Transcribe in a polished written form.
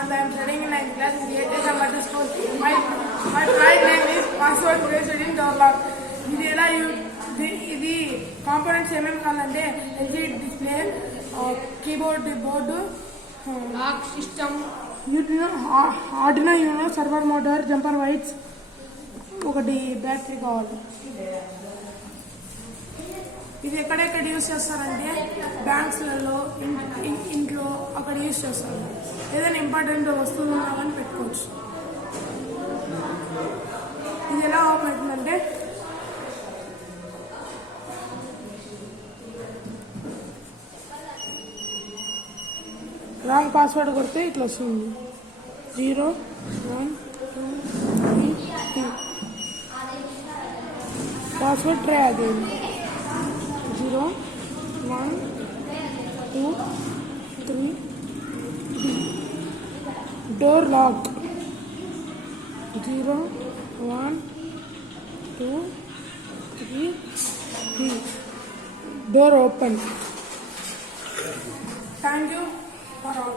and I am studying in 9th class in the 8th Summer School. My flight name is password created in Dorlock. ఇది components ఏమేమి కావాలంటే LCD display, keyboard, board, lock system, Arduino Uno, server motor, jumper whites, ఒకటి battery కావాలి. ఇది ఎక్కడెక్కడ యూజ్ చేస్తారంటే బ్యాంక్స్లలో, ఇంట్లో అక్కడ యూజ్ చేస్తారు. ఏదైనా ఇంపార్టెంట్ వస్తువులు ఉన్నామని పెట్టుకోవచ్చు. ఇది ఎలా ఓపెన్ అవుతుందంటే రాంగ్ పాస్వర్డ్ కొడితే ఇట్లా వస్తుంది. 0 1 2 3 2 password try again. 0 1 2 3 door lock. 0 1 2 3 door open. Thank you for all.